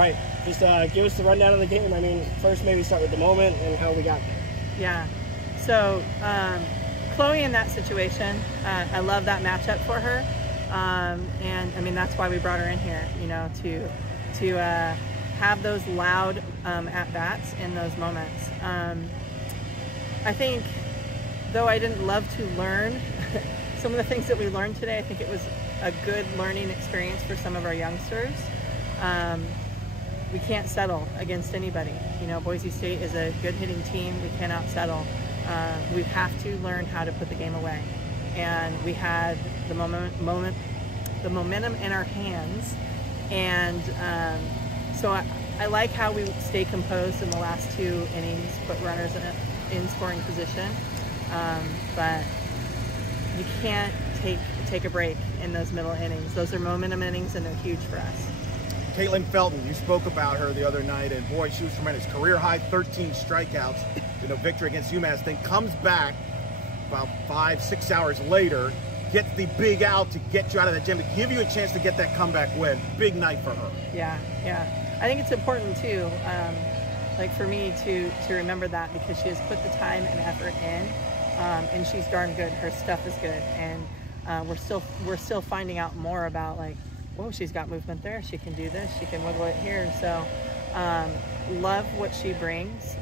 right, just give us the rundown of the game. I mean, first maybe start with the moment and how we got there. Yeah, so Chloe in that situation, I love that matchup for her. And I mean, that's why we brought her in here, you know, to have those loud at-bats in those moments. I think, though I didn't love to learn some of the things that we learned today, I think it was a good learning experience for some of our youngsters. We can't settle against anybody. You know, Boise State is a good hitting team. We cannot settle. We have to learn how to put the game away. And we had the momentum in our hands. And so I like how we stay composed in the last 2 innings, put runners in scoring position. But you can't take a break in those middle innings. Those are momentum innings, and they're huge for us. Caitlin Felton, you spoke about her the other night, and boy, she was tremendous. Career high 13 strikeouts in a victory against UMass. Then comes back about 5-6 hours later, gets the big out to get you out of the gym, to give you a chance to get that comeback win. Big night for her. Yeah. I think it's important too, like for me to remember that, because she has put the time and effort in, and she's darn good. Her stuff is good, and we're still finding out more about, like, whoa, she's got movement there. She can do this. She can wiggle it here. So love what she brings.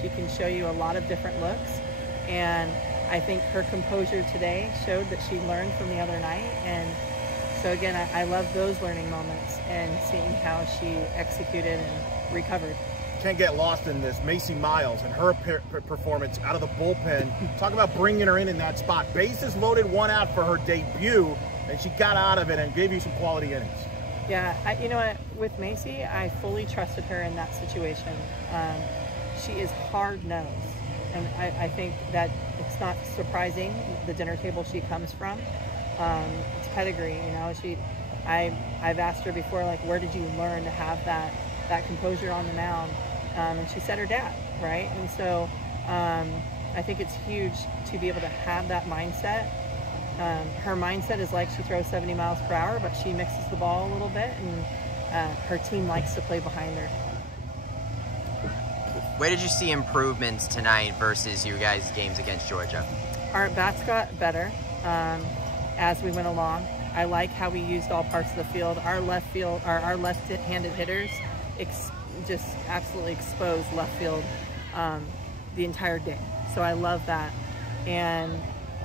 She can show you a lot of different looks, and I think her composure today showed that she learned from the other night. And so again, I love those learning moments and seeing how she executed and recovered. Can't get lost in this. Macy Miles and her performance out of the bullpen. Talk about bringing her in that spot. Bases loaded, 1 out for her debut, and she got out of it and gave you some quality innings. Yeah, you know what? With Macy, I fully trusted her in that situation. She is hard-nosed, and I think that it's not surprising the dinner table she comes from. It's pedigree, you know. I've asked her before, like, where did you learn to have that composure on the mound? And she said her dad, right? And so I think it's huge to be able to have that mindset. Her mindset is like she throws 70 miles per hour, but she mixes the ball a little bit, and her team likes to play behind her. Where did you see improvements tonight versus you guys' games against Georgia? Our bats got better as we went along. I like how we used all parts of the field. Our left-handed hitters just absolutely exposed left field the entire day. So I love that. And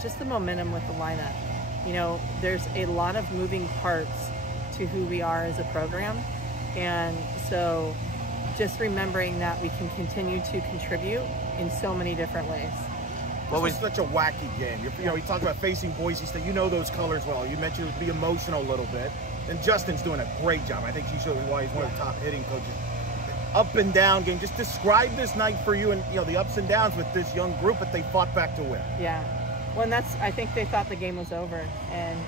just the momentum with the lineup. You know, there's a lot of moving parts to who we are as a program. And so just remembering that we can continue to contribute in so many different ways. What was such a wacky game? You know, we talked about facing Boise State. You know those colors well. You mentioned it would be emotional a little bit. And Justin's doing a great job. I think she showed why he's one of the top hitting coaches. Up and down game. Just describe this night for you, and you know the ups and downs with this young group that they fought back to win. Yeah. Well, and I think they thought the game was over. And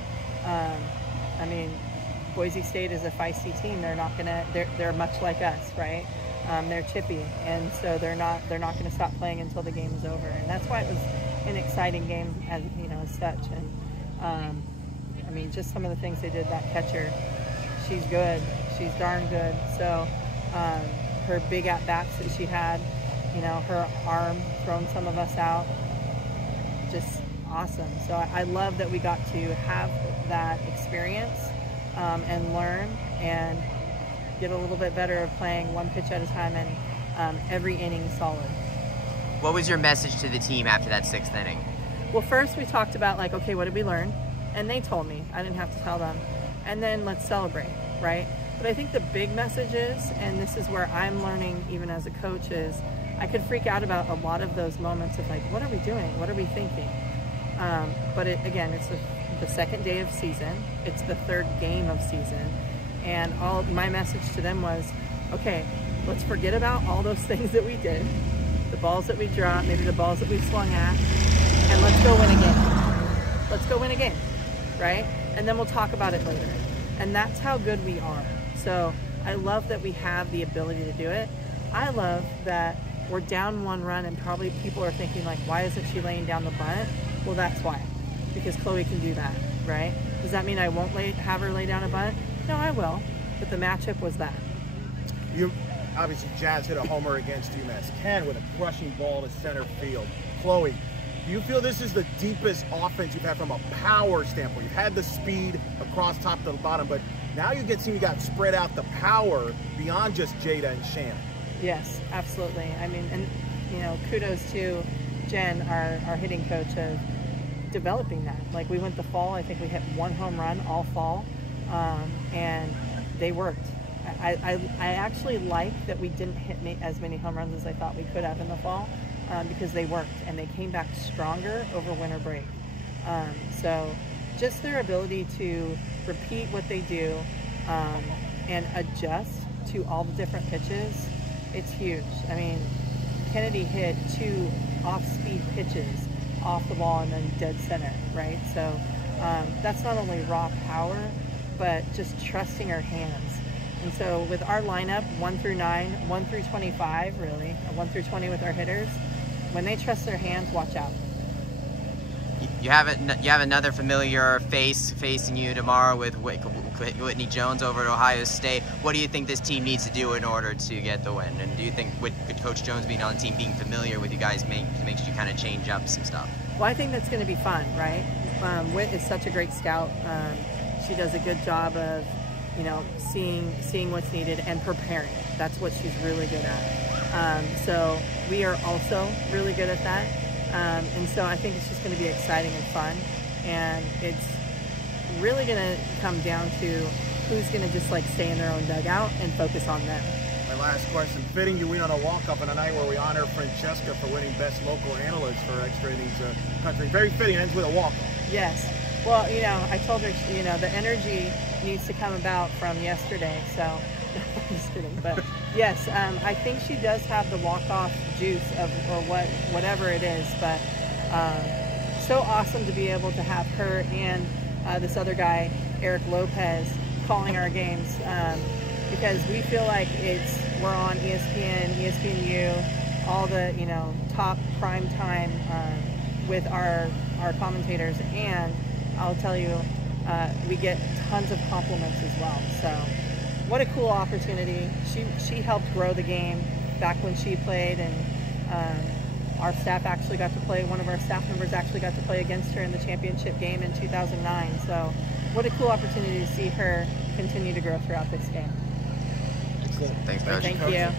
I mean, Boise State is a feisty team. They're much like us, right? They're chippy, and so they're not going to stop playing until the game is over. And that's why it was an exciting game, as you know, as such. And I mean, just some of the things they did. That catcher, she's good. She's darn good. So her big at bats that she had, you know, her arm throwing some of us out, just awesome. So I love that we got to have that experience and learn and get a little bit better of playing one pitch at a time and every inning solid. What was your message to the team after that 6th inning? Well, first we talked about, like, okay, what did we learn? And they told me. I didn't have to tell them. And then let's celebrate, right? But I think the big message is, and this is where I'm learning even as a coach, is I could freak out about a lot of those moments of, like, what are we doing? What are we thinking? But again, it's the second day of season. It's the 3rd game of season. And all my message to them was, okay, let's forget about all those things that we did, the balls that we dropped, maybe the balls that we swung at, and let's go win a game. Let's go win a game, right? And then we'll talk about it later. And that's how good we are. So I love that we have the ability to do it. I love that we're down 1 run and probably people are thinking, like, why isn't she laying down the bunt? Well, that's why, because Chloe can do that, right? Does that mean I won't have her lay down a bunt? No, I will, but the matchup was that. Obviously, Jazz hit a homer against UMass. Ken with a crushing ball to center field. Chloe, do you feel this is the deepest offense you've had from a power standpoint? You've had the speed across top to the bottom, but now you got spread out the power beyond just Jada and Shannon. Yes, absolutely. I mean, and you know, kudos to Jen, our hitting coach, of developing that. Like, we went the fall, I think we hit 1 home run all fall, and they worked. I actually like that we didn't hit as many home runs as I thought we could have in the fall, because they worked and they came back stronger over winter break. So just their ability to repeat what they do and adjust to all the different pitches, it's huge. I mean, Kennedy hit 2 off-speed pitches off the ball and then dead center, right? So that's not only raw power, but just trusting her hands. And so with our lineup, 1 through 9, 1 through 25, really, 1 through 20 with our hitters, when they trust their hands, watch out. You have another familiar face facing you tomorrow with Whitney Jones over at Ohio State. What do you think this team needs to do in order to get the win? And do you think with Coach Jones being on the team, being familiar with you guys, makes you kind of change up some stuff? Well, I think that's going to be fun, right? Whit is such a great scout. She does a good job of, you know, seeing what's needed and preparing. That's what she's really good at. So we are also really good at that. And so I think it's just going to be exciting and fun. And it's really going to come down to who's going to just like stay in their own dugout and focus on them. My last question, fitting you win on a walk-up on a night where we honor Francesca for winning Best Local Analyst for Extra Innings Country. Very fitting, ends with a walk-off. Yes. Well, you know, I told her, you know, the energy needs to come about from yesterday, so I'm just kidding. But yes, I think she does have the walk-off juice or whatever it is. But so awesome to be able to have her and this other guy, Eric Lopez, calling our games, because we feel like we're on ESPN, ESPNU, all the, you know, top prime time with our commentators, and I'll tell you, we get tons of compliments as well. So what a cool opportunity. She helped grow the game back when she played, and our staff actually got to play, one of our staff members actually got to play against her in the championship game in 2009. So what a cool opportunity to see her continue to grow throughout this game. Thanks, Coach. Thank you.